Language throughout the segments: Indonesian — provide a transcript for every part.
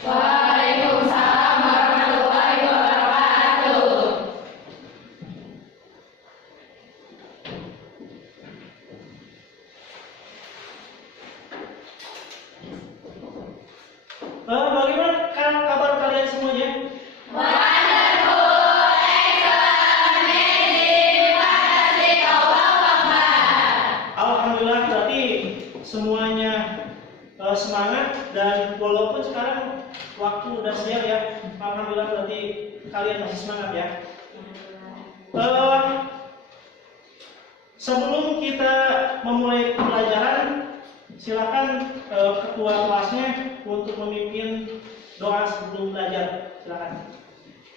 Waalaikumsalam warahmatullahi wabarakatuh. Bagaimana kabar kalian semuanya? Wonderful, excellent, amazing, fantastic, Allahu Akbar. Alhamdulillah, berarti semuanya semangat, dan walaupun sekarang waktu udah siang ya, alhamdulillah berarti kalian masih semangat ya. Sebelum kita memulai pembelajaran, silakan ketua kelasnya untuk memimpin doa sebelum belajar. Silakan.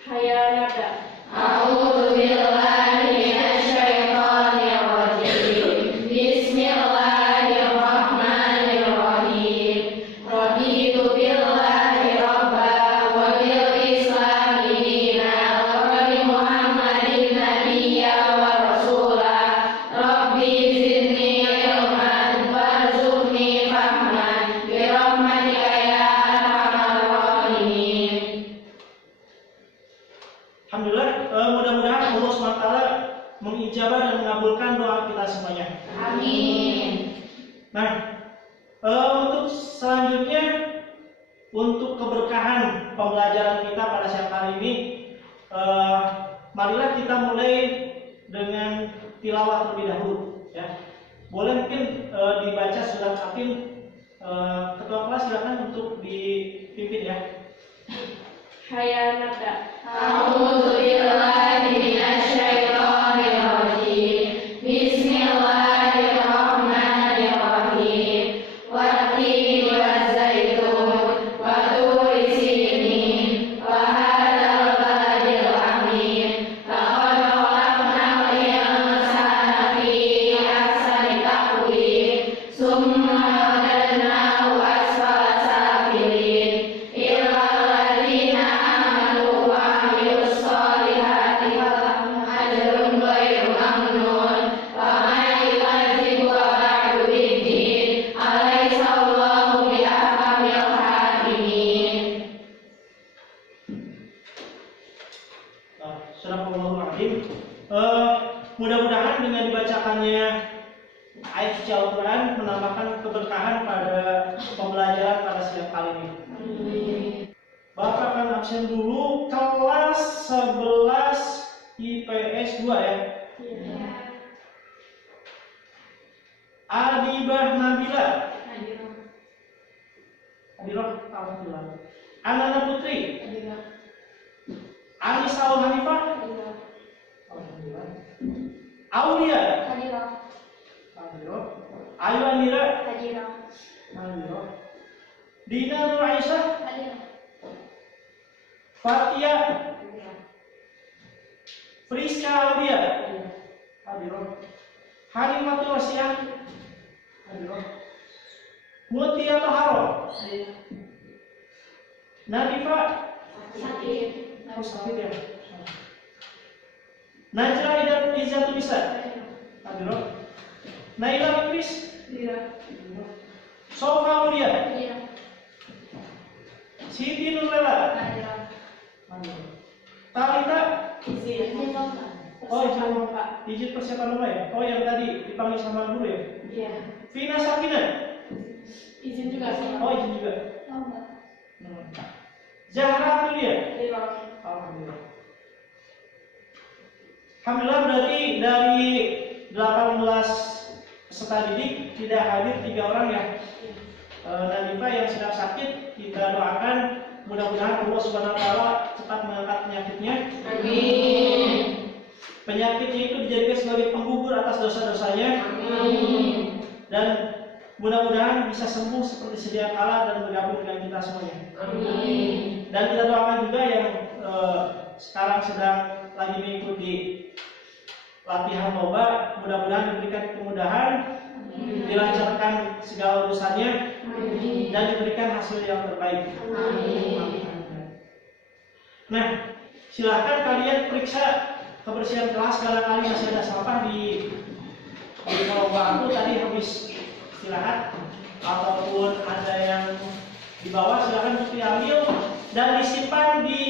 Hayya nabda. A'udzu billahi minasyaitonir rajim. Bismillahirrahmanirrahim. Raditu billahi rabban wa bil islami dinan wa bi Muhammadin nabiyyan wa rasula. Rabbi zidni ilman warzuqni fahman bi rahmatika ya arhamar rahimin. Alhamdulillah, mudah-mudahan Allah SWT mengijabah dan mengabulkan doa kita semuanya. Amin. Nah, untuk selanjutnya, untuk keberkahan pembelajaran kita pada siang hari ini, marilah kita mulai dengan tilawah terlebih dahulu. Ya, boleh mungkin dibaca surat Fatin. Ketua kelas silakan untuk dipimpin ya. Hayya nabda. A'udzu billahi minasyaitonir rajim. Bismillahirrahmanirrahim. Wat-tini waz-zaitun wa turi sinin wa hadzal baladil amin. Laqad khalaqnal insana fi ahsani taqwim. Summa radadnahu asfala safilin. Illa alladzina amanu wa amilus solihati falahum ajrun ghairu mamnun. Wa man yukadzib wa ba'du biddin alaysa Allahu bi ahkamil hakimin. Bismillahirrahmanirrahim. Mudah-mudahan dengan dibacakannya ayat suci Al-Quran menambahkan keberkahan pada pembelajaran pada siang kali ini. Bapak akan absen dulu kelas 11 IPS 2 ya. Adibah Nabila. Adiroh, alhamdulillah. Anana Putri. Anisaul Hanifah. Alhamdulillah. Aulia. Adiroh. Ayu Andira. Adiroh. Dina Nur Aisyah. Fatia. Friska Aulia. Adiroh. Halimatul Wasiah. Adiroh. Mutia Taharo. Nadifa. Sakit ya. Najla Izzatul Bisa. Adiroh. Naila Fikris. Sofa Aulia. Siti Nurlela. Talita. Oh, izin persiapan apa ya? Oh, yang tadi dipanggil sama guru ya? Iya. Vina Sakina. Izin juga sama. Oh, izin juga. Zahra Afilia. Alhamdulillah. Alhamdulillah, berarti dari 18 peserta didik tidak hadir 3 orang ya. Nadifa yang sedang sakit, kita doakan mudah-mudahan Allah Subhanahu wa taala cepat mengangkat penyakitnya. Amin. Penyakitnya itu dijadikan sebagai penggugur atas dosa-dosanya. Amin. Dan mudah-mudahan bisa sembuh seperti sedia kala dan bergabung dengan kita semuanya. Amin. Dan kita doakan juga yang sekarang sedang lagi mengikuti latihan lomba, mudah-mudahan diberikan kemudahan, dilancarkan segala urusannya, dan diberikan hasil yang terbaik. Amin. Nah, silahkan kalian periksa kebersihan kelas, barangkali masih ada sampah di kolom bangku tadi habis istirahat, ataupun ada yang di bawah silakan untuk diambil dan disimpan di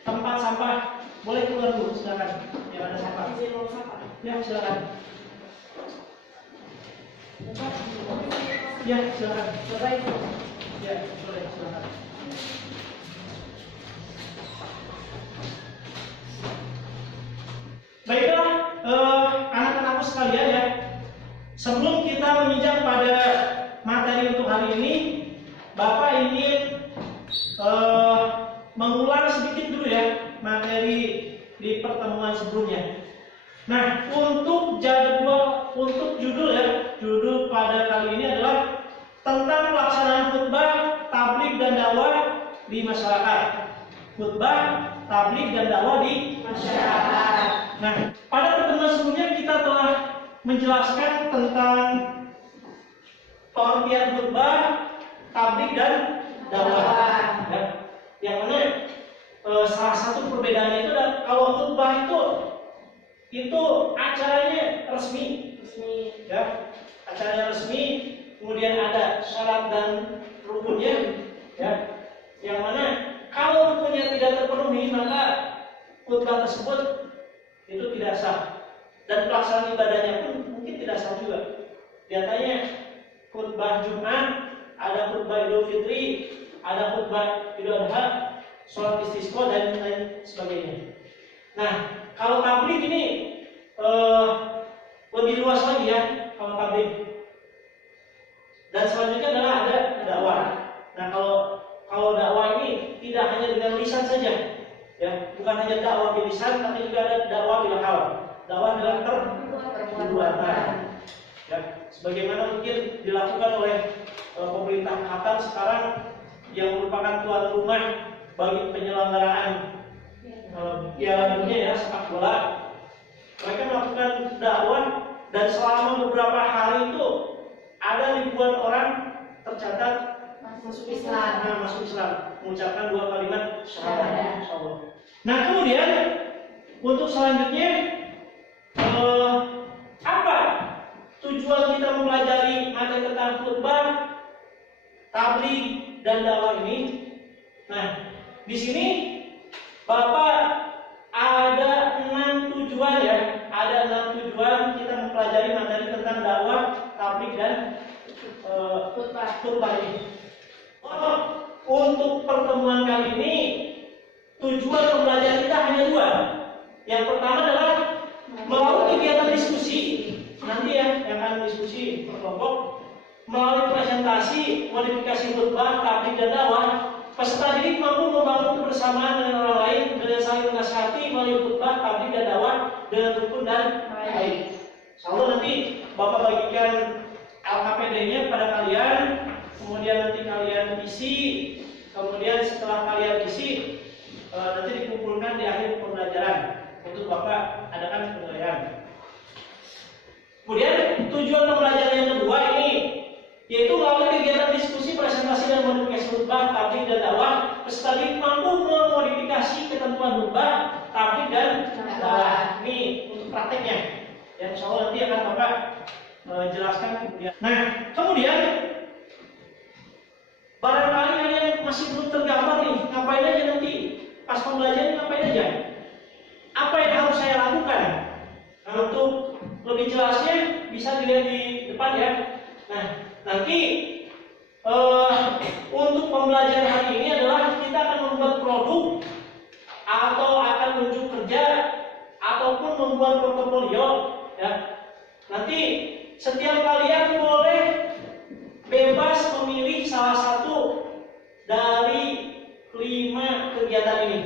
tempat sampah. Boleh keluar dulu, silakan. Yang ada sampah. Ya, silakan. Ya, silakan. Ya, boleh, silakan. Baiklah, anak-anakku sekalian ya. Sebelum kita menginjak pada materi untuk hari ini, Bapak ingin mengulang sedikit dulu ya materi di pertemuan sebelumnya. Nah, untuk judul ya, judul pada kali ini adalah tentang pelaksanaan khutbah, tabligh dan dakwah di masyarakat. Khutbah, tabligh dan dakwah di masyarakat. Nah, pada pertemuan sebelumnya kita telah menjelaskan tentang pengertian khutbah, tabligh dan dakwah. Ya. Yang mana salah satu perbedaannya itu adalah kalau khutbah itu acaranya resmi, ya, acaranya resmi, kemudian ada syarat dan rukunnya, ya, yang mana kalau rukunnya tidak terpenuhi maka khutbah tersebut itu tidak sah dan pelaksanaan ibadahnya pun mungkin tidak sah juga. Biasanya khutbah Jumat, ada khutbah Idul Fitri, ada khutbah Idul Adha, sholat istisqa dan lain sebagainya. Nah, kalau tabligh ini lebih luas lagi ya kalau tabligh. Dan selanjutnya adalah ada dakwah. Nah, kalau dakwah ini tidak hanya dengan lisan saja, ya, bukan hanya dakwah di lisan, tapi juga ada dakwah bil hal, dakwah dalam perbuatan. Ya, sebagaimana mungkin dilakukan oleh pemerintah Qatar sekarang yang merupakan tuan rumah bagi penyelenggaraan Piala Dunia ya sepak bola. Mereka melakukan dakwah dan selama beberapa hari itu ada ribuan orang tercatat masuk Islam. Masuk Islam, mengucapkan 2 kalimat syahadat. Nah, kemudian untuk selanjutnya apa tujuan kita mempelajari materi tentang khutbah, tabligh dan dakwah ini? Nah, di sini Bapak ada 6 tujuan ya, ada 6 tujuan kita mempelajari materi tentang dakwah, tabligh dan khutbah ini. Untuk pertemuan kali ini tujuan pembelajaran kita hanya 2. Yang pertama adalah melalui kegiatan diskusi. Nanti ya yang akan diskusi kelompok melalui presentasi, modifikasi khutbah, tabligh dan dakwah. Peserta didik mampu membangun kebersamaan dengan orang lain dengan saling menasihati melalui khutbah, tabligh dan dakwah dengan rukun dan baik. Insyaallah nanti Bapak bagikan LKPD-nya pada kalian, kemudian nanti kalian isi, kemudian setelah kalian isi nanti dikumpulkan di akhir pembelajaran untuk Bapak adakan penilaian. Kemudian tujuan pembelajaran yang kedua ini yaitu melalui kegiatan diskusi, presentasi dan modifikasi khutbah, tabligh dan dakwah. Peserta didik mampu memodifikasi ketentuan khutbah, tabligh dan dakwah. Ini untuk prakteknya. Ya, insya Allah nanti akan Bapak jelaskan kemudian. Nah, kemudian barangkali kalian masih belum tergambar nih, ngapain aja nanti pas pembelajaran, ngapain aja? Apa yang harus saya lakukan? Nah, untuk lebih jelasnya bisa dilihat di depan ya. Nah, nanti untuk pembelajaran hari ini adalah kita akan membuat produk atau akan menunjuk kerja ataupun membuat portofolio ya. Nanti setiap kalian boleh bebas memilih salah satu dari 5 kegiatan ini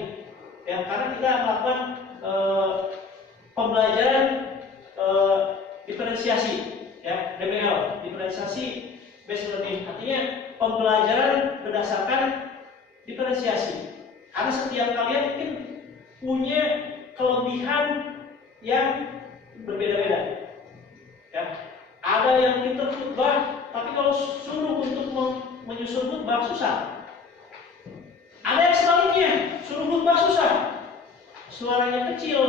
ya, karena kita melakukan pembelajaran diferensiasi ya, DBL, diferensiasi based learning, artinya pembelajaran berdasarkan diferensiasi. Karena setiap kalian mungkin punya kelebihan yang berbeda-beda. Ya, ada yang pintar khutbah, tapi kalau suruh untuk menyusun khutbah susah. Ada yang sebaliknya, suruh khutbah susah, suaranya kecil,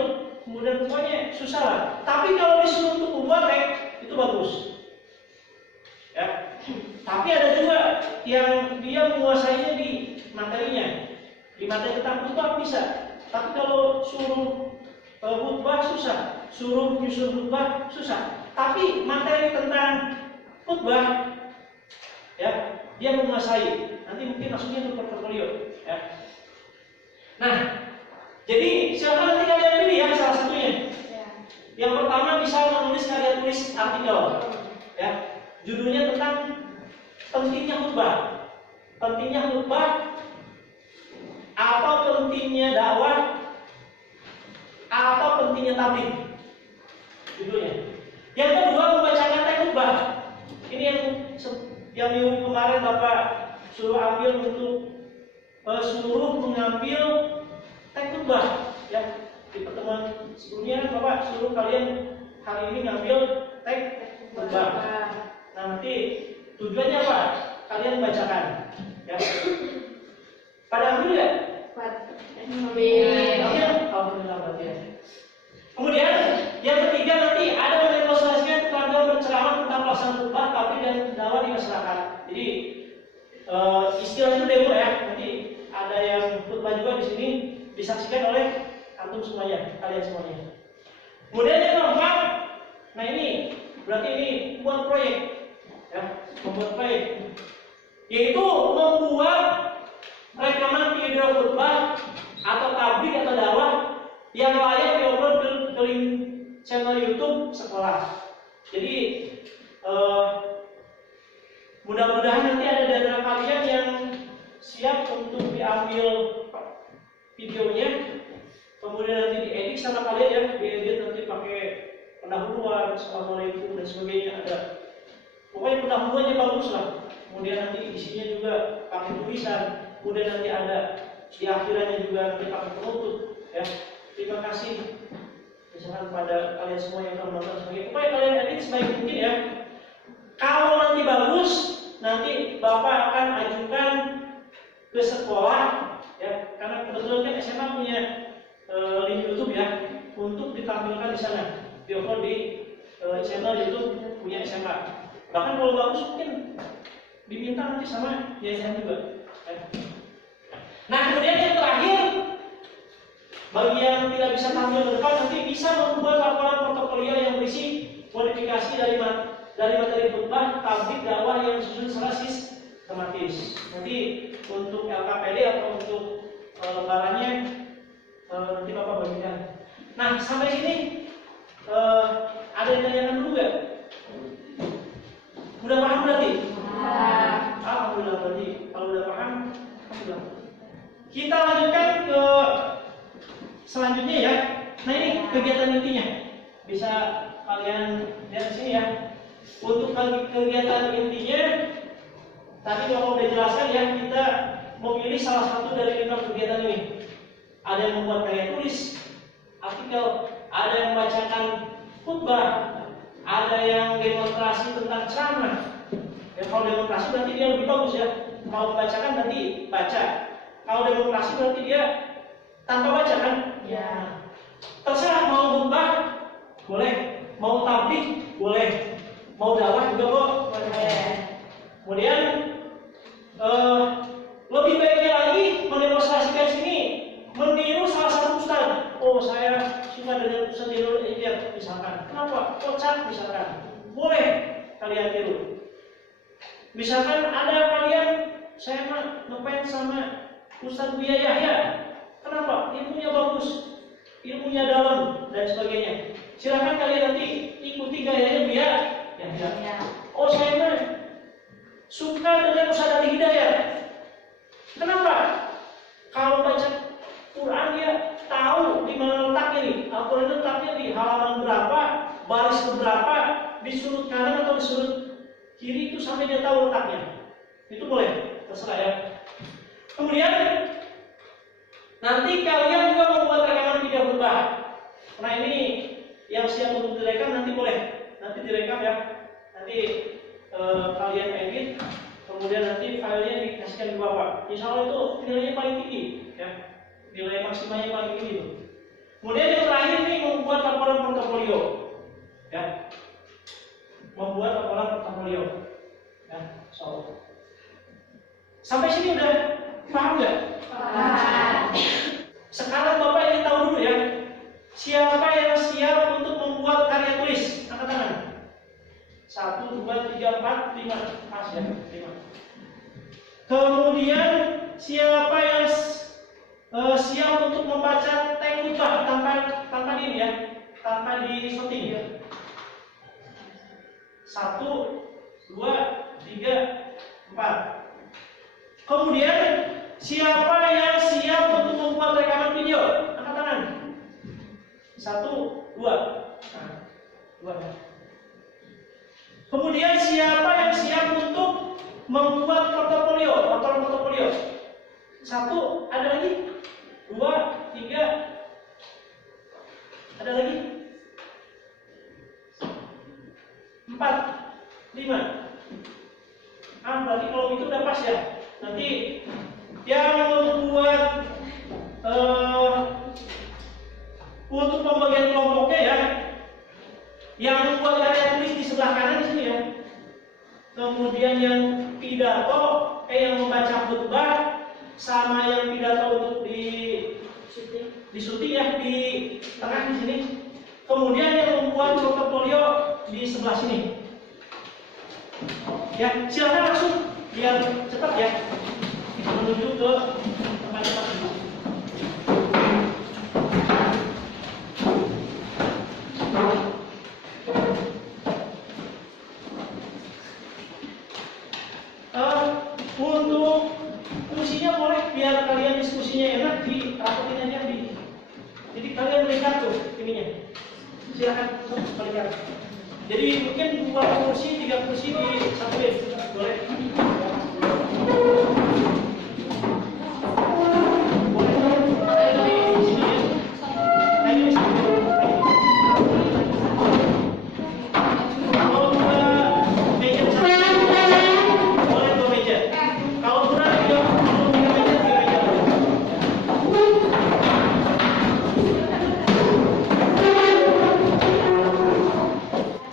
kemudian pokoknya susah lah. Tapi kalau disuruh untuk membuat teks itu bagus. Ya. Tapi ada juga yang dia menguasainya di materinya, di materi tentang khutbah bisa. Tapi kalau suruh khutbah susah, suruh nyusun khutbah susah. Tapi materi tentang khutbah ya dia menguasai. Nanti mungkin maksudnya untuk portofolio ya. Nah, jadi silakan nanti kalian pilih ya salah satunya. Yang pertama bisa menulis karya tulis artikel ya. Judulnya tentang pentingnya khutbah. Pentingnya khutbah atau pentingnya dakwah atau pentingnya tabligh. Judulnya. Yang kedua membacakan teks khutbah. Ini yang minggu kemarin Bapak suruh ambil untuk suruh mengambil teks khutbah ya. Di pertemuan sebelumnya Bapak suruh kalian hari ini ngambil teks khutbah. Nah, nanti tujuannya apa? Kalian bacakan ya. Pada ambil ya? Alhamdulillah berarti ya. Kemudian yang ketiga nanti ada mendemonstrasikan keterampilan berceramah tentang pelaksanaan khutbah, tabligh dan dakwah di masyarakat. Jadi istilahnya demo ya. Nanti ada yang khutbah juga di sini disaksikan oleh antum semuanya, kalian semuanya. Kemudian yang keempat, nah ini berarti ini buat proyek ya, membuat proyek, yaitu membuat rekaman video khutbah atau tabligh atau dakwah yang layak diupload ke link channel YouTube sekolah. Jadi mudah-mudahan nanti ada dari kalian yang siap untuk diambil videonya, kemudian nanti diedit sama kalian ya, diedit nanti pakai pendahuluan, assalamualaikum dan sebagainya ada. Pokoknya pendahuluannya bagus lah. Kemudian nanti isinya juga pakai tulisan. Kemudian nanti ada di akhirannya juga nanti pakai penutup ya. Terima kasih misalkan pada kalian semua yang telah menonton sebagai upaya kalian edit sebaik mungkin ya. Kalau nanti bagus, nanti Bapak akan ajukan ke sekolah ya, karena kebetulan kan SMA punya link YouTube ya untuk ditampilkan di sana, diupload di channel YouTube punya SMA. Bahkan kalau bagus mungkin diminta nanti sama yayasan juga ya. Nah, kemudian yang terakhir, bagi yang tidak bisa tampil ke depan nanti bisa membuat laporan portofolio yang berisi modifikasi dari materi khutbah, tabligh, dakwah yang disusun secara sistematis. Nanti untuk LKPD atau untuk lembarannya nanti Bapak bagikan. Nah, sampai sini ada yang tanyakan dulu nggak? Udah paham berarti? Alhamdulillah berarti. Kalau udah paham, alhamdulillah. Kita lanjutkan ke selanjutnya ya. Nah, ini kegiatan intinya. Bisa kalian lihat di sini ya. Untuk kegiatan intinya tadi Bapak udah jelaskan ya, kita memilih salah satu dari 5 kegiatan ini. Ada yang membuat karya tulis, artikel, ada yang membacakan khutbah, ada yang demonstrasi tentang ceramah. Ya, kalau demonstrasi berarti dia lebih bagus ya. Kalau membacakan berarti baca. Kalau demonstrasi berarti dia tanpa baca kan? Ya. Terserah mau khutbah boleh, mau tabligh boleh, mau dakwah juga boleh. Kemudian lebih baiknya lagi mendemonstrasikan sini meniru salah satu ustaz. Oh, saya suka dengan ustaz Indonesia misalkan. Kenapa? Kocak misalkan. Boleh kalian tiru. Misalkan ada kalian, saya mah ngefans sama Ustaz Buya Yahya. Kenapa? Ilmunya bagus, ilmunya dalam dan sebagainya. Silakan kalian nanti ikuti gayanya Buya Yahya. Oh, saya mah suka dengan Ustaz Ali Hidayat. Kenapa? Kalau baca Quran dia tahu di mana letaknya nih. Al-Quran letaknya di halaman berapa, baris berapa, di sudut kanan atau di sudut kiri itu sampai dia tahu letaknya. Itu boleh, terserah ya. Kemudian nanti kalian juga membuat rekaman video khutbah. Nah, ini yang siap untuk direkam nanti boleh, nanti direkam ya. Nanti kalian edit, kemudian nanti filenya dikasihkan ke Bapak. Insya Allah itu nilainya paling tinggi ya. Nilai maksimalnya paling tinggi itu. Kemudian yang terakhir ini membuat laporan portofolio ya. Membuat laporan portofolio ya, so. Sampai sini udah paham nggak? Paham. Sekarang Bapak ingin tahu dulu ya, siapa yang siap untuk membuat karya tulis? Angkat tangan. 1, 2, 3, 4, 5. Pas ya, 5. Kemudian siapa yang siap untuk membaca teks khutbah tanpa ini ya, tanpa di syuting ya? 1, 2, 3, 4. Kemudian siapa yang siap untuk membuat rekaman video? Angkat tangan. 1, 2. Nah, 2. Kemudian siapa yang siap untuk membuat portofolio? 1, ada lagi? 2, 3. Ada lagi? 4, 5. Berarti kalau itu udah pas ya. Nanti yang membuat untuk pembagian kelompoknya ya, yang membuat karya tulis di sebelah kanan di sini ya. Kemudian yang pidato, yang membaca khutbah, sama yang pidato untuk di syuting ya di tengah di sini. Kemudian yang membuat portofolio di sebelah sini. Ya, silakan langsung biar cepat ya. Kita menuju ke tempat-tempat dulu. Untuk kursinya boleh biar kalian diskusinya enak dirapetin aja di. Jadi kalian melihat tuh ininya. Silakan balikan. Jadi mungkin 2 kursi, 3 kursi disatuin. Boleh.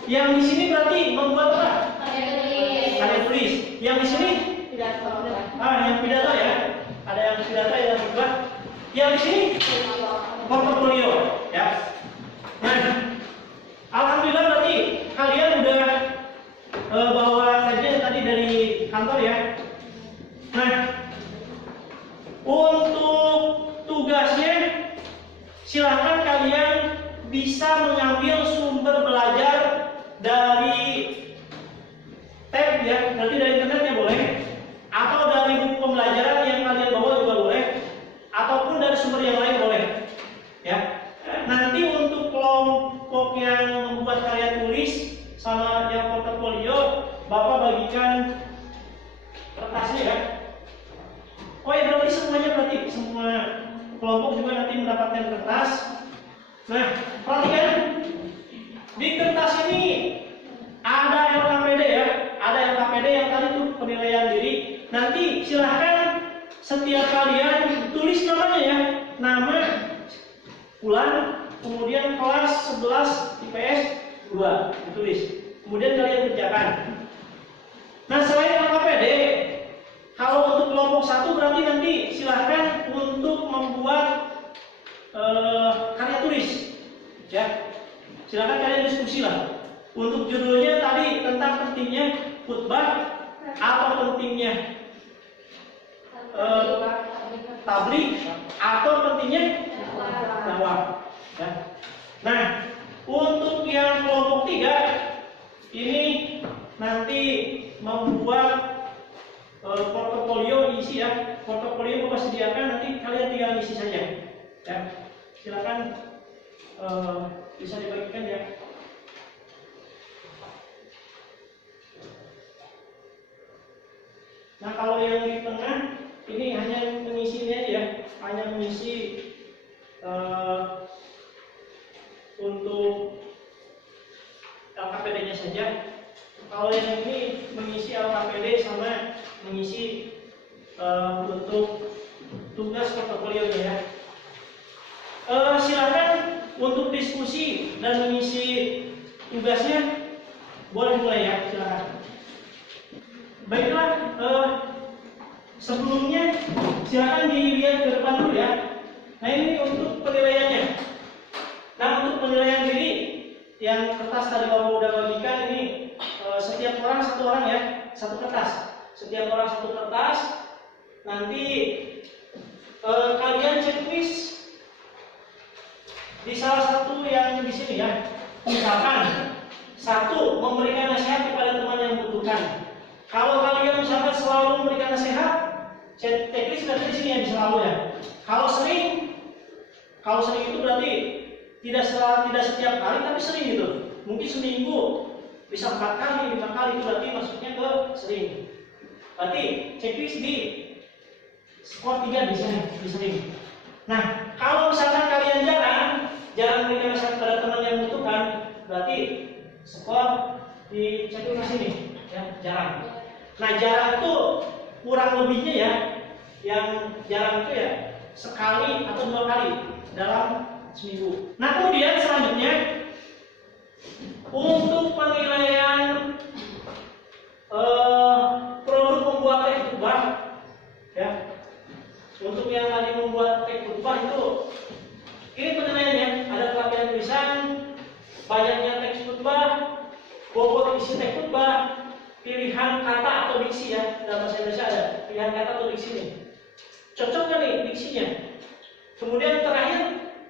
Yang di sini berarti membuat apa? Karya tulis. Yang di sini? Pidato. Yang pidato ya. Ada yang pidato, yang khutbah. Yang di sini? Portofolio ya. Nah, alhamdulillah berarti kalian udah bawa kajian tadi dari kantor ya. Nah, untuk tugasnya silakan kalian bisa mengambil sumber belajar dari tab ya, berarti dari internetnya boleh, atau dari buku pembelajaran yang kalian bawa juga boleh, ataupun dari sumber yang lain boleh ya. Nanti untuk kelompok yang membuat karya tulis sama yang portofolio, Bapak bagikan kertasnya ya. Oh ya, berarti semuanya, berarti semua kelompok juga nanti mendapatkan kertas. Nah, perhatikan di kertas ini ada LKPD ya, ada LKPD yang tadi tuh penilaian diri. Nanti silahkan setiap kalian tulis namanya ya, nama, bulan, kemudian kelas 11 IPS 2 ditulis. Kemudian kalian kerjakan. Nah, selain LKPD, kalau untuk kelompok 1 berarti nanti silahkan untuk membuat karya tulis ya. Silakan kalian diskusi lah. Untuk judulnya tadi tentang pentingnya khutbah atau pentingnya tabligh atau pentingnya dakwah ya. Nah, untuk yang kelompok 3 ini nanti membuat portofolio isi ya. Portofolio Bapak sediakan, nanti kalian tinggal isi saja ya. Silakan bisa dibagikan ya. Nah, kalau yang di tengah ini hanya mengisi ini aja ya, hanya mengisi untuk LKPD-nya saja. Kalau yang ini mengisi LKPD sama mengisi untuk tugas portofolionya ya. Silakan untuk diskusi dan mengisi tugasnya boleh mulai ya, silakan. Baiklah, Sebelumnya silakan dilihat ke depan dulu ya. Nah ini untuk penilaiannya. Nah untuk penilaian diri yang kertas tadi Bapak udah bagikan ini setiap orang satu orang ya, satu kertas. Setiap orang satu kertas. Nanti kalian checklist di salah satu yang di sini ya. Misalkan satu, memberikan nasihat kepada teman yang membutuhkan. Kalau kalian misalkan selalu memberikan nasihat, checklist berarti di sini yang selalu ya. Kalau sering itu berarti tidak setiap kali tapi sering gitu. Mungkin seminggu bisa 4 kali, 5 kali, itu berarti masuknya ke sering. Berarti checklist di skor 3 di sering. Nah, kalau misalkan kalian jarang memberikan nasihat kepada teman yang membutuhkan, berarti skor di checklist sini ya, jarang. Nah, jarang itu kurang lebihnya ya, yang jarang itu ya sekali atau 2 kali dalam seminggu. Nah, kemudian selanjutnya untuk penilaian produk pembuat teh kubah ya. Untuk yang tadi membuat teh kubah itu ini penilaiannya ada pelatihan tulisan, banyaknya teks khutbah, bobot isi teks khutbah, pilihan kata atau diksi ya. Dalam bahasa Indonesia ada pilihan kata atau diksi nih. Cocok nggak nih diksinya? Kemudian terakhir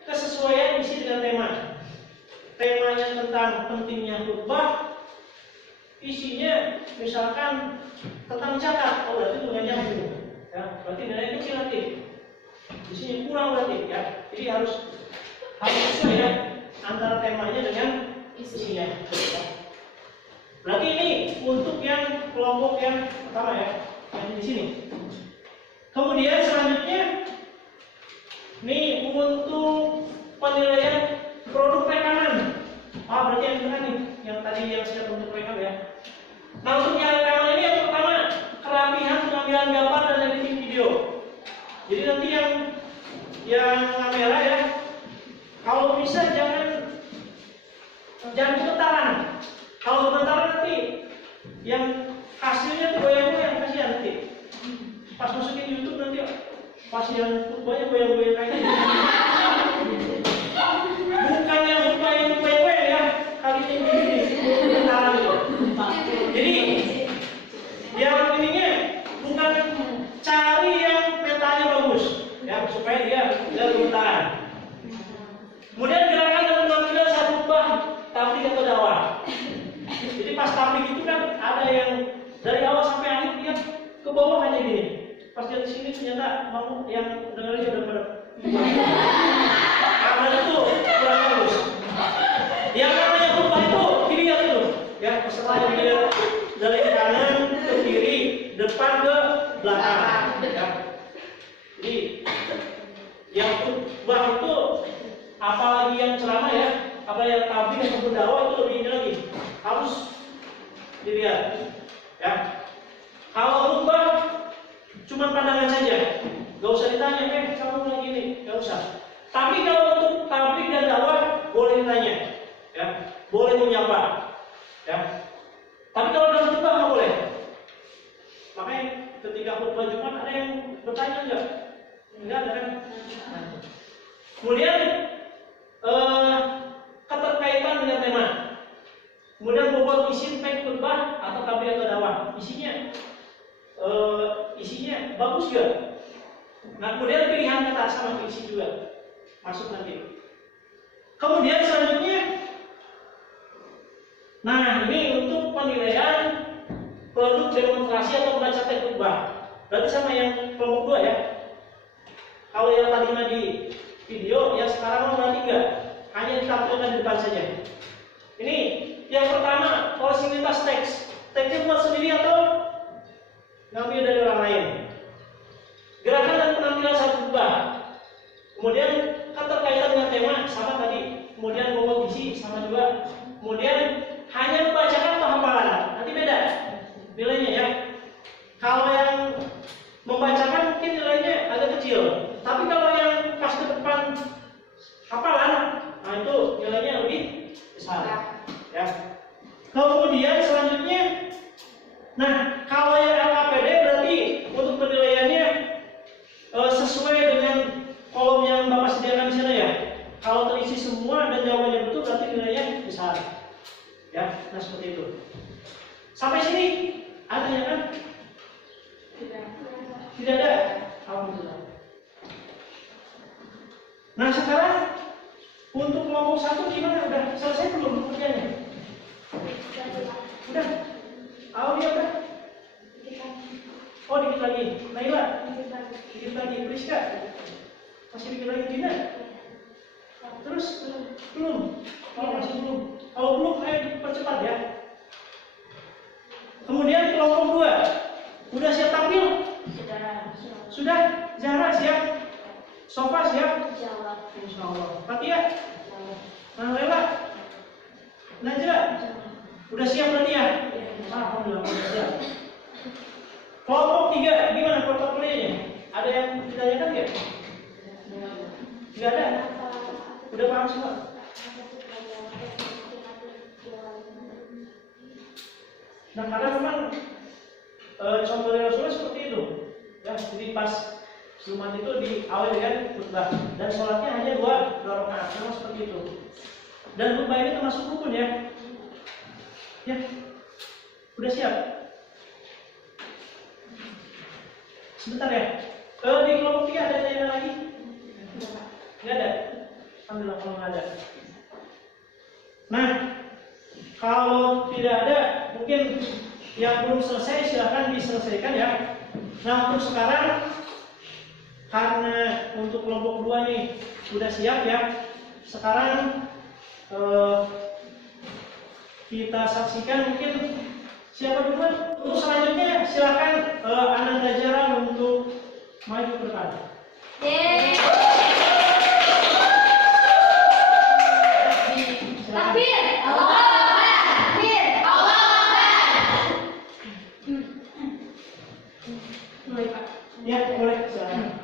kesesuaian isi dengan tema. Temanya tentang pentingnya khutbah, isinya misalkan tentang zakat, oh berarti dengan nyambung. Ya, berarti nilainya kecil nanti. Isinya kurang berarti ya. Jadi harus sesuai ya antara temanya dengan isinya. Berarti ini untuk yang kelompok yang pertama ya, yang di sini. Kemudian selanjutnya ini untuk penilaian produk rekaman. Berarti yang tengah nih, yang tadi yang siap untuk rekam ya. Nah untuk yang rekaman ini yang pertama kerapihan pengambilan gambar dan editing video. Jadi nanti yang kamera ya, kalau bisa jangan gemetaran. Kalau gemetaran nanti yang hasilnya tuh goyang-goyang, kasihan nanti. Pas masukin YouTube nanti pas yang khutbahnya goyang-goyang kayak gitu. Bukan yang goyang-goyang ya, kali ini gemetaran itu. Jadi yang ininya bukan cari yang petanya bagus ya, supaya dia tidak gemetaran. Kemudian gerakan dan penampilan saat khutbah, tabligh atau dakwah. Jadi pas tabligh itu kan ada yang dari awal sampai akhir dia ke bawah hanya gini. Pas dia di sini ternyata mau yang dengarnya udah pada. Karena itu kurang bagus. Yang namanya khutbah itu dilihat itu ya, pesertanya dilihat dari kanan ke kiri, depan ke belakang. Ya. Jadi yang khutbah itu apalagi yang ceramah ya, apalagi yang tabligh yang berdakwah itu lebih ini lagi harus dilihat. Ya. Kalau khutbah cuma pandangan saja, gak usah ditanya, kamu lagi ini, gak usah. Tapi kalau untuk tabligh dan dakwah boleh ditanya, ya, boleh menyapa, ya. Tapi kalau dalam khutbah nggak boleh. Makanya ketika khutbah Jumat ada yang bertanya enggak? Enggak ada kan? Kemudian keterkaitan dengan tema. Kemudian bobot isi teks khutbah atau tabligh atau dakwah. Isinya bagus gak? Nah kemudian pilihan kata sama isi juga masuk nanti. Kemudian selanjutnya, nah ini untuk penilaian produk demonstrasi atau membaca teks khutbah. Berarti sama yang kelompok 2 ya. Kalau yang tadi di video, yang sekarang berarti enggak, hanya ditampilkan di depan saja. Ini yang pertama, originalitas teks. Teksnya buat sendiri atau ngambil dari orang lain. Gerakan dan penampilan saat khutbah. Kemudian keterkaitan dengan tema sama tadi. Kemudian bobot isi sama juga. Kemudian hanya membacakan atau hafalan. Nanti beda nilainya ya. Kalau yang membacakan mungkin nilainya agak kecil. Tapi kalau yang pas ke depan hafalan, nah itu nilainya lebih besar. Ya. Kemudian selanjutnya, nah kalau yang LKPD berarti untuk penilaiannya Nah seperti itu. Sampai sini ada ya kan? Tidak ada. Alhamdulillah. Nah sekarang untuk kelompok 1 gimana? Udah selesai belum kerjanya? Udah. Aulia udah. Oh dikit lagi. Naila. Dikit lagi. Priska. Masih dikit lagi tidak? Terus belum. Oh masih belum. Kalau belum ayo dipercepat ya. Kemudian kelompok 2 udah siap tampil? Sudah. Zahra siap? Sofa siap? Insyaallah. Fatia? Nah Lela? Najla? Udah siap berarti ya? Alhamdulillah udah siap. Kelompok 3 gimana portofolionya? Ada yang ditanyakan nggak? Nggak ada? Udah paham semua? Nah karena memang contoh dari Rasulullah seperti itu ya, jadi pas Jumat itu diawali dengan khutbah dan sholatnya hanya 2 rakaat, memang seperti itu. Dan khutbah ini termasuk rukun ya. Ya, udah siap? Sebentar ya. Di kelompok 3 ada tanya lagi? Nggak ada. Alhamdulillah kalau nggak ada. Nah, kalau tidak ada, mungkin yang belum selesai silahkan diselesaikan ya. Nah untuk sekarang, karena untuk kelompok 2 nih sudah siap ya. Sekarang kita saksikan mungkin siapa duluan. Untuk selanjutnya silakan Ananda Jara untuk maju ke depan. Takbir, Allahu Akbar. Takbir, Allahu Akbar. Mulai Pak. Ya boleh silakan.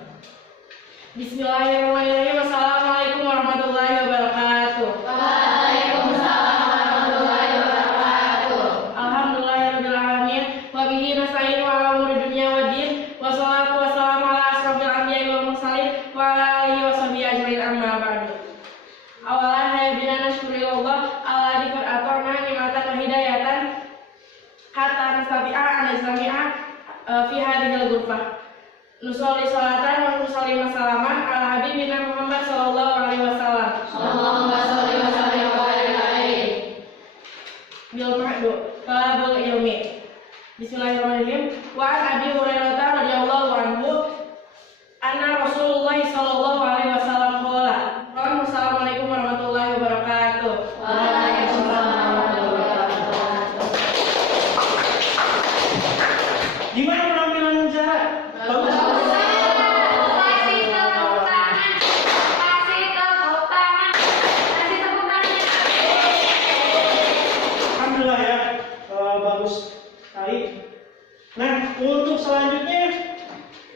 Bismillahirrahmanirrahim. Assalamualaikum warahmatullahi wabarakatuh. Waalaikumsalam warahmatullahi wabarakatuh. Alhamdulillahirabbil alamin wa bihi nasta'in wa ala umuri dunya waddin wa sholatu wassalamu ala asrofil anbiya'i wal mursalin wa ala alihi wa sahbihi ajmain amma ba'du. Awalan hayyabina nashkurillah ala difat atorna nimatan wa hidayatan hatta nastabi'a an islami'a fi hadhil ghurfah. Nusolli sholatan wa nusolli salaman ala habibina Muhammad sallallahu alaihi wasallam. Allahumma sholli wa sallim wa barik alaihi. Bil ma'du talabul ilmi. Bismillahirrahmanirrahim. Wa an Abi Hurairah radhiyallahu anhu anna Rasulullah sallallahu alaihi wasallam qala. Assalamualaikum warahmatullahi wabarakatuh. Waalaikumsalam warahmatullahi wabarakatuh. Gimana penampilan Zahra? Bagus. Kasih tepuk tangan. Kasih tepuk tangan. Kasih tepuk tangan. Alhamdulillah ya, bagus sekali. Nah untuk selanjutnya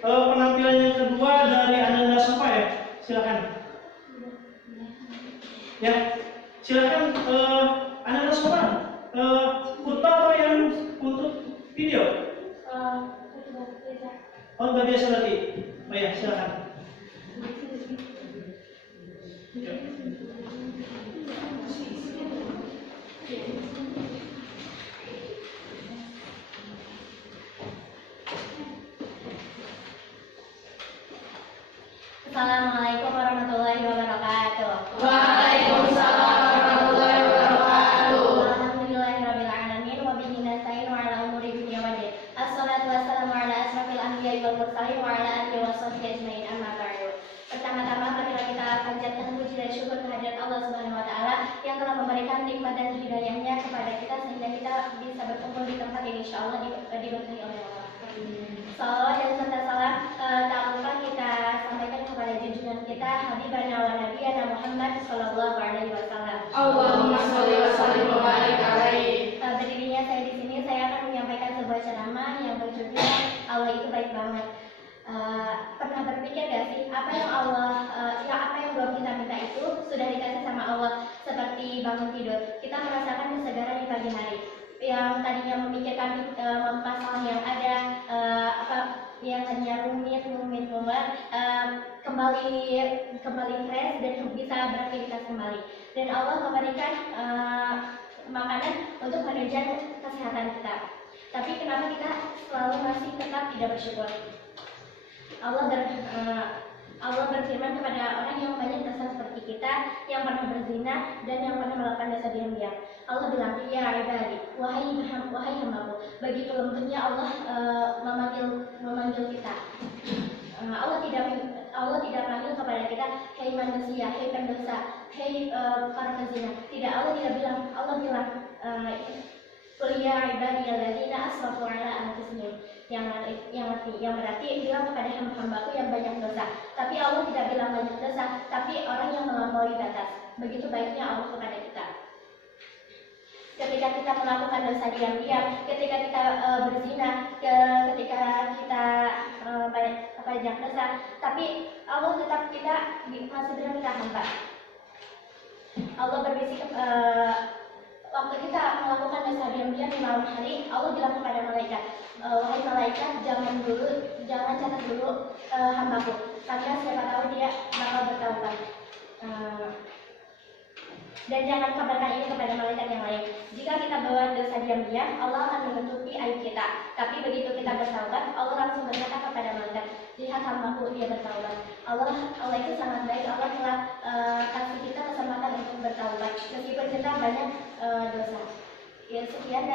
penampilan yang kedua dari Ananda Sofa ya, silakan. Ya, silakan Ananda Sofa. Khutbah atau yang untuk video? Oh nggak biasa berarti. Oh ya silakan. Ya. Assalamualaikum warahmatullahi wabarakatuh. Waalaikumsalam warahmatullahi wabarakatuh. Alhamdulillahirabbil alamin wa bihi nasta'in wa ala umuri dunya waddin. Assalatu wassalamu ala asrofil anbiya'i wal mursalin wa ala alihi wa sahbihi ajmain amma ba'du. Pertama-tama marilah kita panjatkan puji dan syukur kehadirat Allah Subhanahu wa taala yang telah memberikan nikmat dan hidayahnya kepada kita sehingga kita bisa berkumpul di tempat ini insyaallah diberkahi oleh Allah. Salawat dan serta salam tak lupa kita sampaikan kepada junjungan kita Habibana wa Nabiyana Muhammad sallallahu alaihi wasallam. Allahumma sholli wa sallim wa barik alaihi. Berdirinya saya di sini, saya akan menyampaikan sebuah ceramah yang berjudul Allah itu baik banget. Pernah berpikir gak sih apa yang apa yang belum kita minta itu sudah dikasih sama Allah, seperti bangun tidur kita merasakan kesegaran di pagi hari. Yang tadinya memikirkan masalah yang ada yang hanya rumit kembali fresh dan bisa beraktivitas kembali. Dan Allah memberikan makanan untuk menunjang kesehatan kita. Tapi kenapa kita selalu masih tetap tidak bersyukur? Allah berfirman kepada orang yang banyak dosa seperti kita, yang pernah berzina dan yang pernah melakukan dosa diam-diam. Allah bilang, ya ibadi, wahai hambaku. Begitu lembutnya Allah memanggil kita. Allah tidak panggil kepada kita, hei manusia, hei pendosa, hei para pezina. Tidak, Allah bilang, qul ya ibadiyalladzina asrafu ala anfusihim. Yang berarti bilang kepada hamba-hambaku yang banyak dosa. Tapi Allah tidak bilang banyak dosa, tapi orang yang melampaui batas. Begitu baiknya Allah kepada kita. Ketika kita melakukan dosa diam-diam, ketika kita berzina, ketika kita banyak dosa, tapi Allah tetap kita masih bilang kita hamba. Allah berbisik waktu kita melakukan dosa diam-diam di malam hari, Allah bilang kepada malaikat, wahai malaikat, jangan catat dulu hambaku, karena siapa tahu dia bakal bertaubat. Dan jangan kabarkan ini kepada malaikat yang lain. Jika kita bawa dosa diam-diam, Allah akan menutupi aib kita. Tapi begitu kita bertaubat, Allah langsung berkata kepada malaikat, lihat hambaku, dia bertaubat. Allah itu sangat baik. Allah telah kasih kita kesempatan untuk bertaubat meskipun kita banyak dosa. Ya, sekian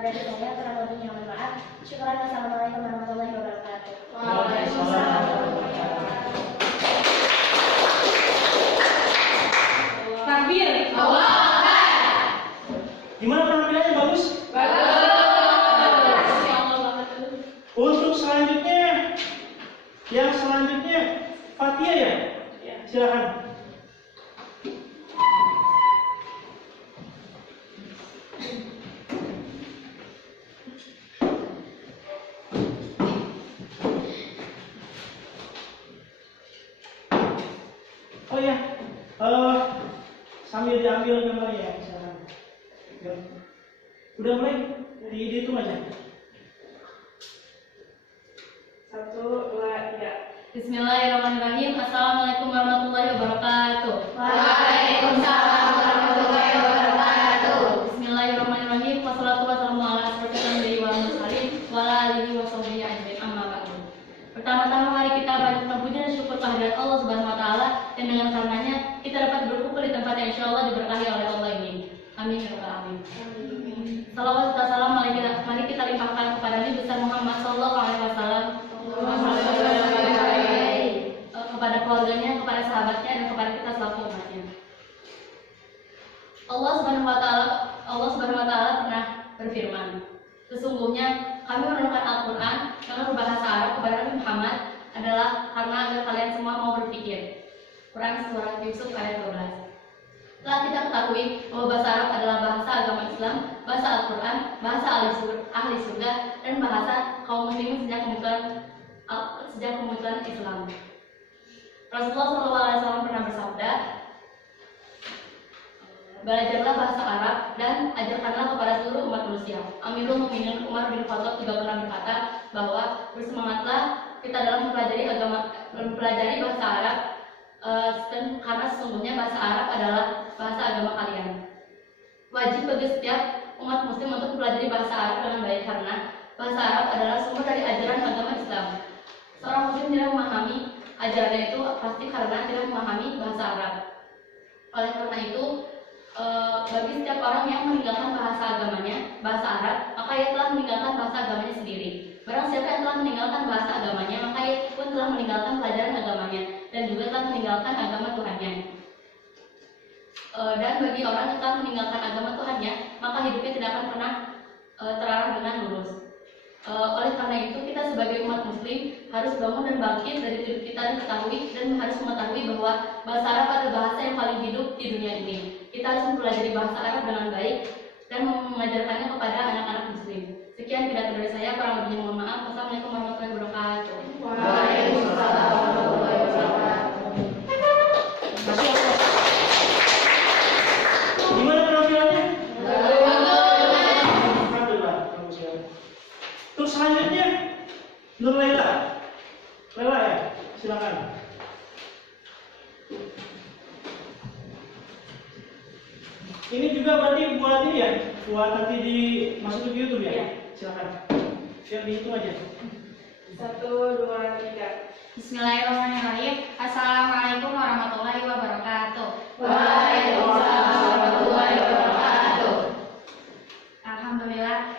dari saya, kurang lebihnya mohon maaf. Syukran. Wassalamualaikum warahmatullahi wabarakatuh. Waalaikumsalam. Takbir. Gimana penampilannya, bagus? Untuk yang selanjutnya Fatia ya? Silakan. Oh ya, sambil diambil gambarnya ya, silakan. Udah mulai, dihitung aja. 1, 2, 3. Bismillahirrahmanirrahim. Assalamualaikum warahmatullahi wabarakatuh. Waalaikumsalam warahmatullahi wabarakatuh. Bismillahirrahmanirrahim. Wassalatu wassalamu ala asyrofil anbiya'i wal mursalin wa ala alihi wa sahbihi ajmain, amma ba'du. Pertama-tama mari kita banyak puji dan syukur kehadirat Allah Subhanahu wa taala, dan dengan karenanya kita dapat berkumpul di tempat yang insyaallah diberkahi oleh Allah ini. Amin ya rabbal alamin. Salawat serta salam mari kita limpahkan kepada Nabi besar Muhammad sallallahu alaihi wasallam, kepada keluarganya, kepada sahabatnya, dan kepada kita selaku umatnya. Allah Subhanahu wa taala pernah berfirman, sesungguhnya kami menurunkan Al-Quran dengan berbahasa Arab kepada Nabi Muhammad adalah karena agar kalian semua mau berpikir. Quran Surah Yusuf ayat 12. Telah kita ketahui bahwa bahasa Arab adalah bahasa agama Islam, bahasa Al-Quran, bahasa ahli surga, dan bahasa kaum muslimin sejak kemunculan Islam. Rasulullah SAW pernah bersabda, belajarlah bahasa Arab dan ajarkanlah kepada seluruh umat manusia. Amirul Mukminin Umar bin Khattab juga pernah berkata bahwa bersemangatlah kita dalam mempelajari bahasa Arab, karena sesungguhnya bahasa Arab adalah bahasa agama kalian. Wajib bagi setiap umat muslim untuk mempelajari bahasa Arab dengan baik, karena bahasa Arab adalah sumber dari ajaran agama Islam. Seorang muslim tidak memahami ajarannya itu pasti karena tidak memahami bahasa Arab. Oleh karena itu, bagi setiap orang yang meninggalkan bahasa agamanya, bahasa Arab, maka ia telah meninggalkan bahasa agamanya sendiri. Barang siapa yang telah meninggalkan bahasa agamanya, maka ia pun telah meninggalkan pelajaran agamanya dan juga telah meninggalkan agama Tuhannya. Dan bagi orang yang telah meninggalkan agama Tuhannya, maka hidupnya tidak akan pernah terarah dengan lurus. Oleh karena itu, kita sebagai umat muslim harus bangun dan bangkit dari tidur kita dan harus mengetahui bahwa bahasa Arab adalah bahasa yang paling hidup di dunia ini. Kita harus mempelajari bahasa Arab dengan baik dan mengajarkannya kepada anak-anak muslim. Sekian pidato dari saya, kurang lebihnya mohon maaf. Wassalamualaikum warahmatullahi wabarakatuh. Waalaikumsalam warahmatullahi wabarakatuh. Gimana penampilannya? Alhamdulillah. Terus selanjutnya Nur Laila. Laila ya, silakan. Ini juga berarti buat ini ya, buat nanti dimasukin ke YouTube ya. Iya. Silakan. Biar dihitung aja. 1, 2, 3. Bismillahirrahmanirrahim. Assalamualaikum warahmatullahi wabarakatuh. Waalaikumsalam warahmatullahi wabarakatuh.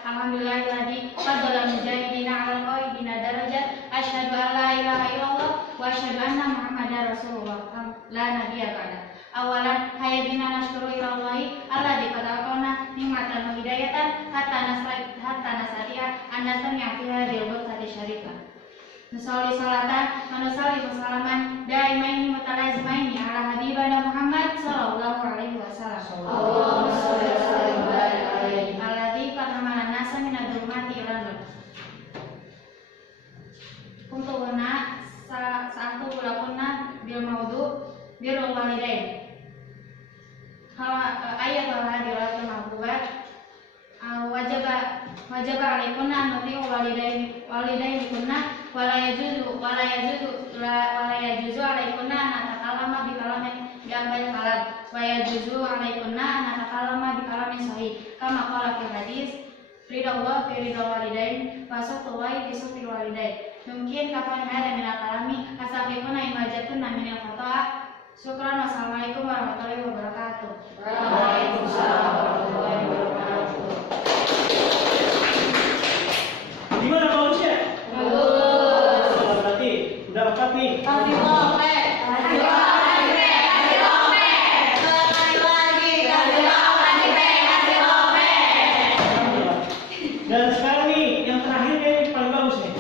Alhamdulillahilladzi faddala mujahidina 'alal qaidina darajat. Asyhadu an la ilaha illallah wa asyhadu anna Muhammadar Rasulullah. La nabiyya ba'da. Awalan hayyina nashkuru ilallahi alladzi qadaqana nikmatan hidayatan hatta nasati'a an nastami'a fi hadhil bursati syarifah. Nusolli salatan wa nusalli salaman daimaini mutalazimaini ala habibana Muhammad sallallahu alaihi wasallam. Allahumma shalli wa sallim wa barik alaihi. Alladzi qad hamala nasa min ad-dhulumati ila nur. Kuntunna sa'atu lakunna bil maudu birrul walidain. Ayat al-hadirat al-mahbubat wajib alaikunna an nuti'u walidain kunna wala yajuzu alaikunna an natakallama bi kalamin bi ambil kalam wa yajuzu alaikunna an natakallama bi kalamin sahih kama qala fil hadis ridallah fi ridal walidain wa saqtullahi fi saqtil walidain. Mungkin kapan hada min al-kalami asabiquna imajatunna min al-khata'a. Syukran. Wassalamualaikum warahmatullahi wabarakatuh. Waalaikumsalam warahmatullahi wabarakatuh. Gimana bagusnya? Bagus. Berarti udah lengkap nih. Dan sekarang nih yang terakhir yang paling bagus nih.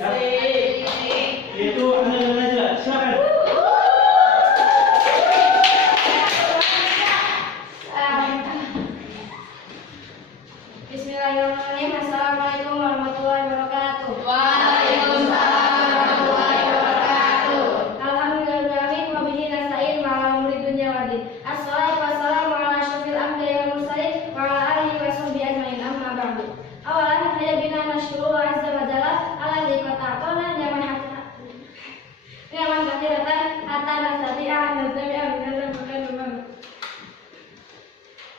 Ya. Yaitu Anda dan Najla. Silakan. Bismillahirrahmanirrahim. Assalamualaikum warahmatullahi wabarakatuh. Waalaikumsalam warahmatullahi wabarakatuh. Alhamdulillahirrahmanirrahim. Wa bihi nasta'in wa ala umuri dunya wa din. Assalatu wassalamu ala asyrofil anbiya'i wal mursalin wa ala alihi wa sahbihi ajmain. Amma ba'du. Awalan haya bina nasyukuru azza wa jalla ala liqata'tana ni'man katsiratan hatta nastati'a an nastami'a bi bukan.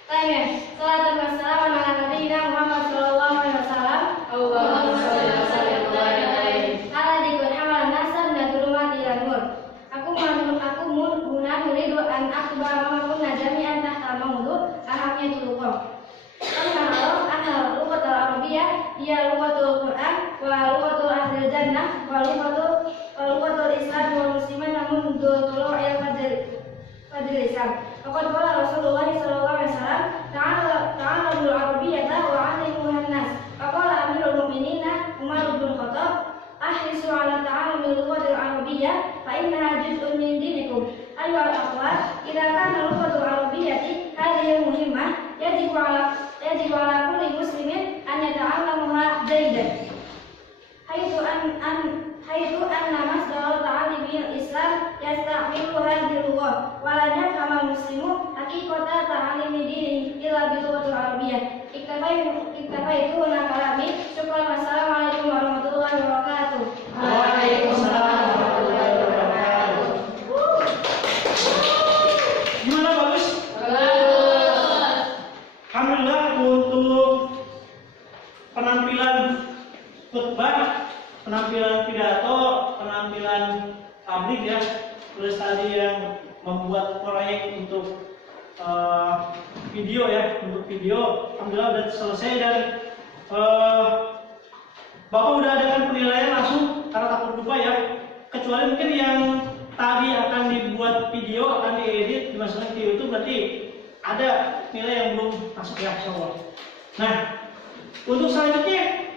Tanya, salatu wassalamu ala nabiyyina Muhammad sallallahu alaihi wasallam. Allahumma shalli wa sallim wa barik alaihi. Ala dikun hamal nasab dan turumati lanur. Aku munan nuridu an akhbara mamakun najami'an tahta mawdu ahamiyatul lughah. Anna lughatul arabiyyah hiya lughatul Qur'an wa lughatul ahlil jannah wa lughatul Islam wal muslimin namun tulu'il fadil Islam. Faqad qala Rasulullah sallallahu alaihi wasallam ta'allamul arabiyyata wa 'allimuhan nas. Faqala Amirul Mukminin Umar bin Khattab ahrisu 'ala ta'allumi lughatil arabiyyah fa innaha juz'un min dinikum. Ayyuhal akhwat, idza kana lughatul arabiyyati hadhihi muhimmah yajibu 'ala kulli muslimin an yata'allamuha jaydan. Haitsu anna masdar ta'allimil Islam yasta'milu hadhihi lughah wa la yafhamu muslimu haqiqata ta'allimi dinihi illa bi lughatil arabiyyah. Iktafaitu na kalami. Syukran. Wassalamualaikum warahmatullahi wabarakatuh. Waalaikumsalam warahmatullahi wabarakatuh. Gimana bagus? Bagus. Alhamdulillah untuk penampilan khutbah, penampilan pidato, penampilan tablik ya, terus tadi yang membuat proyek untuk video ya, untuk video, alhamdulillah udah selesai dan Bapak udah adakan penilaian langsung karena takut lupa ya, kecuali mungkin yang tadi akan dibuat video, akan diedit, dimasukkan ke YouTube, berarti ada nilai yang belum masuk ya, insyaallah. Nah, untuk selanjutnya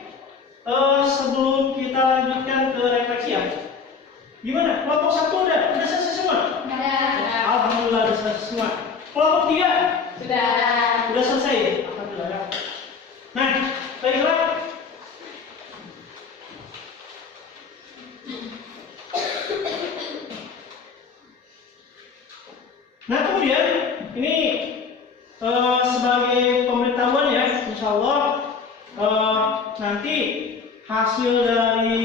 sebelum kita lanjutkan ke refleksi ya, gimana? Kelompok 1 udah selesai semua? Alhamdulillah udah selesai semua. Kelompok 3 udah selesai. Alhamdulillah ya. Nah, baiklah. Nah kemudian ini sebagai pemberitahuan ya, insya Allah nanti hasil dari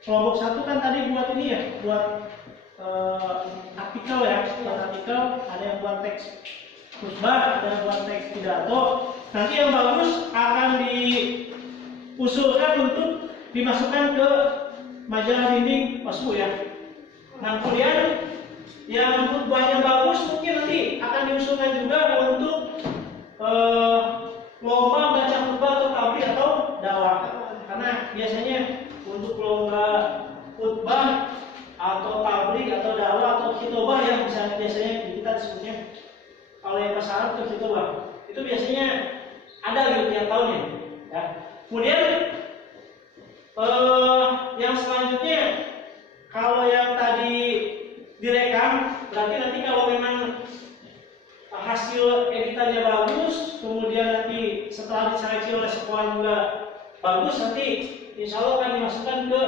kelompok 1 kan tadi buat ini ya, buat artikel ya, buat artikel, ada yang buat buat teks khutbah, ada buat teks pidato. Nanti yang bagus akan diusulkan untuk dimasukkan ke majalah dinding OSPU ya. Nah kemudian yang khutbahnya bagus mungkin nanti akan diusulkan juga untuk lomba baca khutbah atau tabligh atau dakwah. Karena biasanya untuk lomba khutbah atau tabligh atau dakwah atau khitobah yang biasanya kita disebutnya kalau yang bahasa Arab itu khitobah, itu biasanya ada gitu tiap tahunnya. Ya. Kemudian yang selanjutnya kalau yang tadi direkam, berarti nanti kalau memang hasil editannya bagus, kemudian nanti setelah diseleksi oleh sekolah juga bagus, nanti insya Allah akan dimasukkan ke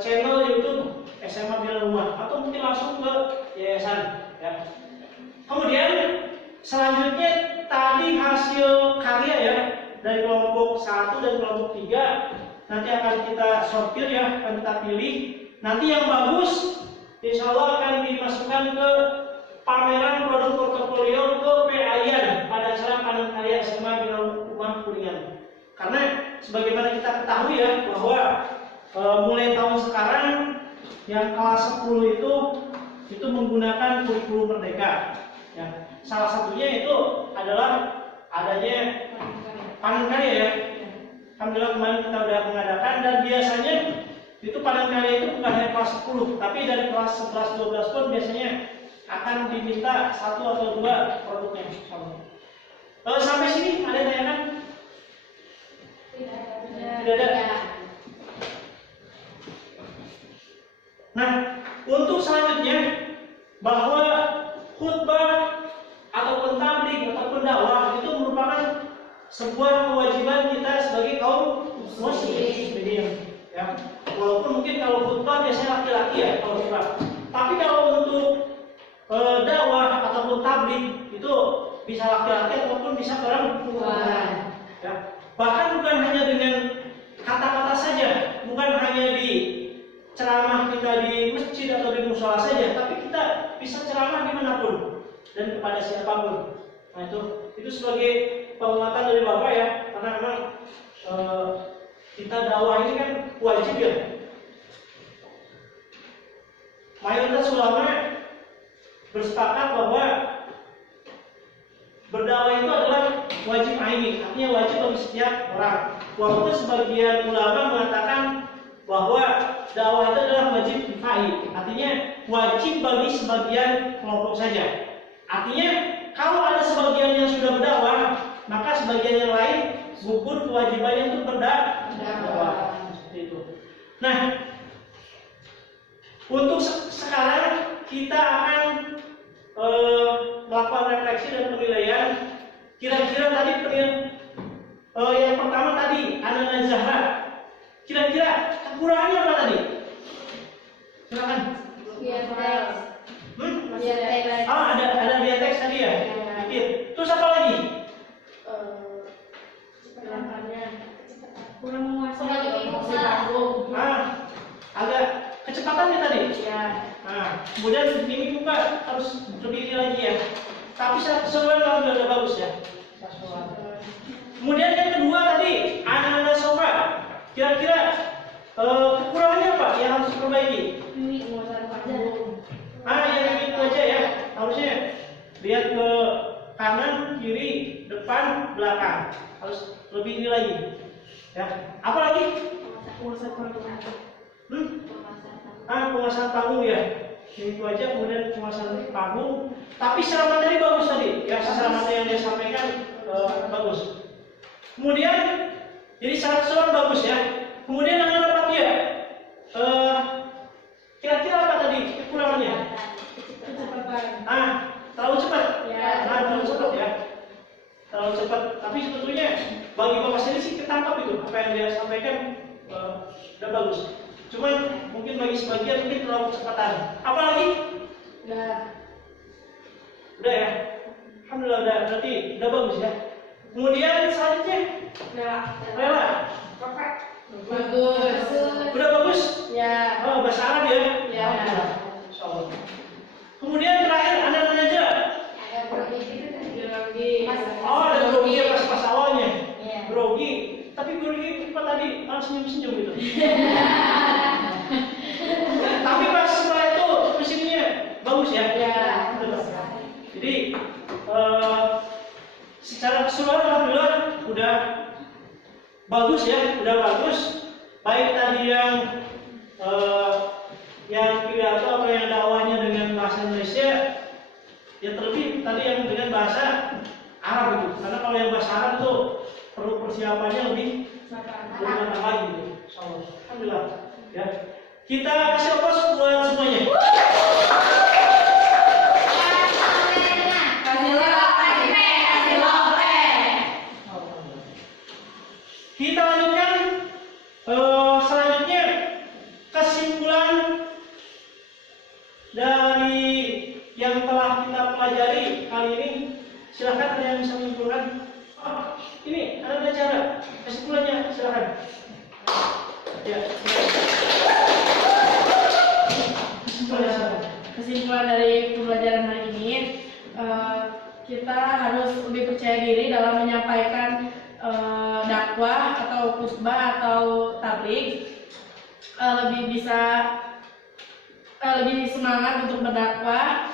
channel YouTube SMA Bina Rumah atau mungkin langsung ke yayasan. Ya. Kemudian selanjutnya tadi hasil karya ya dari kelompok 1 dan kelompok 3 nanti akan kita sortir ya, akan kita pilih. Nanti yang bagus insya Allah akan dimasukkan ke pameran produk portofolio ke PAIan pada acara panen karya SMA Bina Rumah Kuningan. Karena sebagaimana kita ketahui ya bahwa mulai tahun sekarang yang kelas 10 itu menggunakan kurikulum merdeka. Ya. Salah satunya itu adalah adanya panen karya ya. Alhamdulillah kemarin kita sudah mengadakan dan biasanya itu panen karya itu bukan dari kelas 10, tapi dari kelas 11-12 pun biasanya akan diminta 1 atau 2 produknya. Sampai sini ada yang tanyakan? Tidak ada. Nah, untuk selanjutnya bahwa khutbah ataupun tabligh ataupun dakwah itu merupakan sebuah kewajiban kita sebagai kaum muslimin. Ya. Walaupun mungkin kalau khutbah biasanya laki-laki ya kalau khutbah. Tapi kalau untuk dakwah ataupun tabligh itu bisa laki-laki ataupun bisa perempuan. Ya. Bahkan bukan hanya dengan kata-kata saja, bukan hanya di ceramah kita di masjid atau di musola saja, tapi kita bisa ceramah dimanapun dan kepada siapapun. Nah itu sebagai penguatan dari Bapak ya, karena memang kita dakwah ini kan wajib ya. Mayoritas ulama bersepakat bahwa berdakwah itu adalah wajib aini, artinya wajib bagi setiap orang. Walaupun sebagian ulama mengatakan bahwa dakwah itu adalah wajib kifai, artinya wajib bagi sebagian kelompok saja. Artinya kalau ada sebagian yang sudah berdakwah, maka sebagian yang lain gugur kewajibannya untuk berdakwah. Seperti itu. Nah, untuk sekarang kita akan melakukan refleksi dan penilaian. Kira-kira tadi yang pertama tadi Ana Zahra. Kira-kira kekurangannya apa tadi? Silakan. Ada dia teks tadi ya. Terus apa lagi? Kurang menguasai agak kecepatannya tadi. Ya. Nah, kemudian ini juga harus lebih lagi ya. Tapi sebenarnya udah bagus ya. Kemudian yang kedua tadi anak-anak sofa. Kira-kira kekurangannya apa yang harus diperbaiki? Yang itu aja ya. Harusnya lihat ke kanan, kiri, depan, belakang. Harus lebih ini lagi. Ya. Apa lagi? Penguasaan panggung ya. Itu aja, kemudian penguasaan panggung. Tapi ceramah tadi bagus tadi. Ya, ceramah yang dia sampaikan bagus. Kemudian jadi syarat bagus ya. Kemudian yang apa dia? Kira-kira apa tadi kekurangannya? Terlalu cepat. Terlalu cepat ya. Terlalu cepat. Tapi sebetulnya bagi Bapak sendiri sih ketangkap itu apa yang dia sampaikan udah bagus. Cuman mungkin bagi sebagian mungkin terlalu kecepatan. Apa lagi? Udah ya. Alhamdulillah udah, berarti udah bagus ya. Kemudian selanjutnya rela. Bagus. Udah bagus? Ya. Bahasa Arab ya? Ya. Insyaallah. Kemudian terakhir anak aja senyum-senyum gitu. Tapi pas setelah itu mesinnya bagus ya. Jadi secara keseluruhan alhamdulillah udah bagus ya, udah bagus. Baik tadi yang pidato atau yang dakwahnya dengan bahasa Indonesia, ya terlebih tadi yang dengan bahasa Arab itu. Karena kalau yang bahasa Arab tuh perlu persiapannya lebih matang lagi gitu. Alhamdulillah ya. Kita kasih aplaus buat semuanya. Kita lanjutkan selanjutnya kesimpulan dari yang telah kita pelajari kali ini. Silakan ada yang bisa menyimpulkan. Oh, ini ada cara kesimpulannya, silakan. Ya. Kesimpulan dari pembelajaran hari ini, kita harus lebih percaya diri dalam menyampaikan dakwah atau khutbah atau tabligh, lebih semangat untuk berdakwah,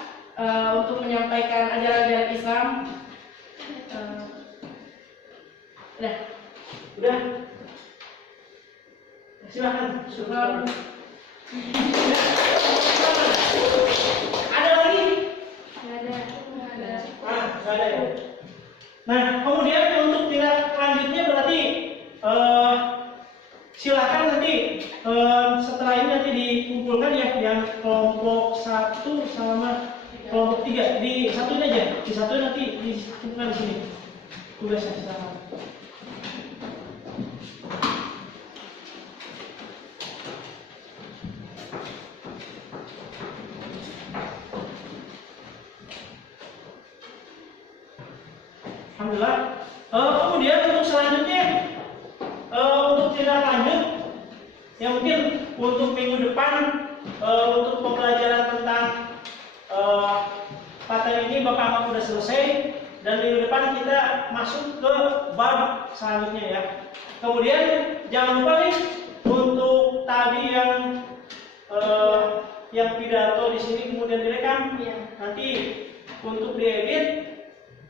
untuk menyampaikan ajaran-ajaran Islam. Udah. Silakan. Ada lagi? Nggak ada ya. Nah, kemudian untuk tindak lanjutnya berarti silakan nanti setelah ini nanti dikumpulkan ya yang kelompok 1 sama kelompok 3. Di satuin aja, di satu nanti dikumpulkan di sini. Tugasnya silakan. Alhamdulillah. Kemudian untuk selanjutnya untuk tindak lanjut yang mungkin untuk minggu depan untuk pembelajaran tentang materi ini Bapak Ahmad sudah selesai dan minggu depan kita masuk ke bab selanjutnya ya. Kemudian jangan lupa nih untuk tadi yang pidato di sini kemudian direkam nanti untuk diedit.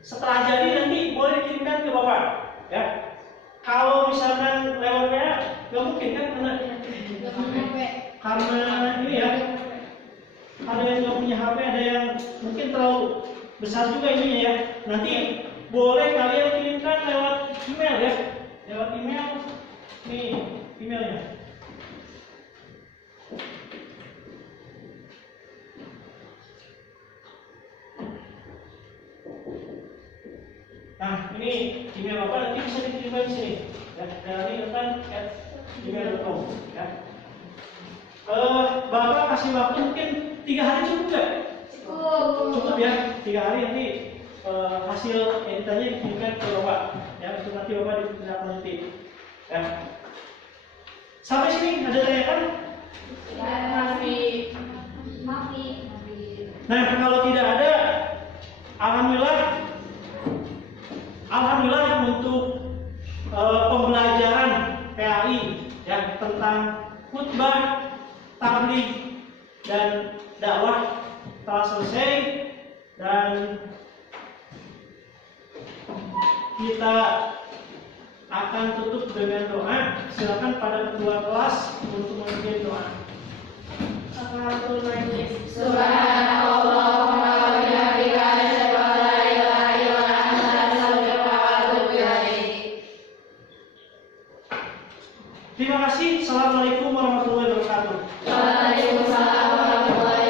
Setelah jadi nanti boleh dikirimkan ke Bapak ya. Kalau misalkan lewat WA nggak mungkin kan karena ini ya, ada yang nggak punya HP, ada yang mungkin terlalu besar juga ininya ya. Nanti boleh kalian kirimkan lewat email ya, lewat email. Nih emailnya. Nah, ini email Bapak nanti bisa dikirimkan di sini ya, dari @gmail.com ya. Bapak kasih waktu mungkin 3 hari cukup nggak? Cukup ya, 3 hari nanti hasil editannya dikirimkan ke Bapak ya, untuk nanti Bapak ditindaklanjuti ya. Sampai sini ada tanyakan? Masih. Nah, kalau tidak ada, Alhamdulillah untuk pembelajaran PAI ya tentang khutbah, tabligh dan dakwah telah selesai dan kita akan tutup dengan doa. Silakan pada ketua kelas untuk memimpin doa. Subhanallah. Terima kasih. Assalamualaikum warahmatullahi wabarakatuh. Waalaikumsalam warahmatullahi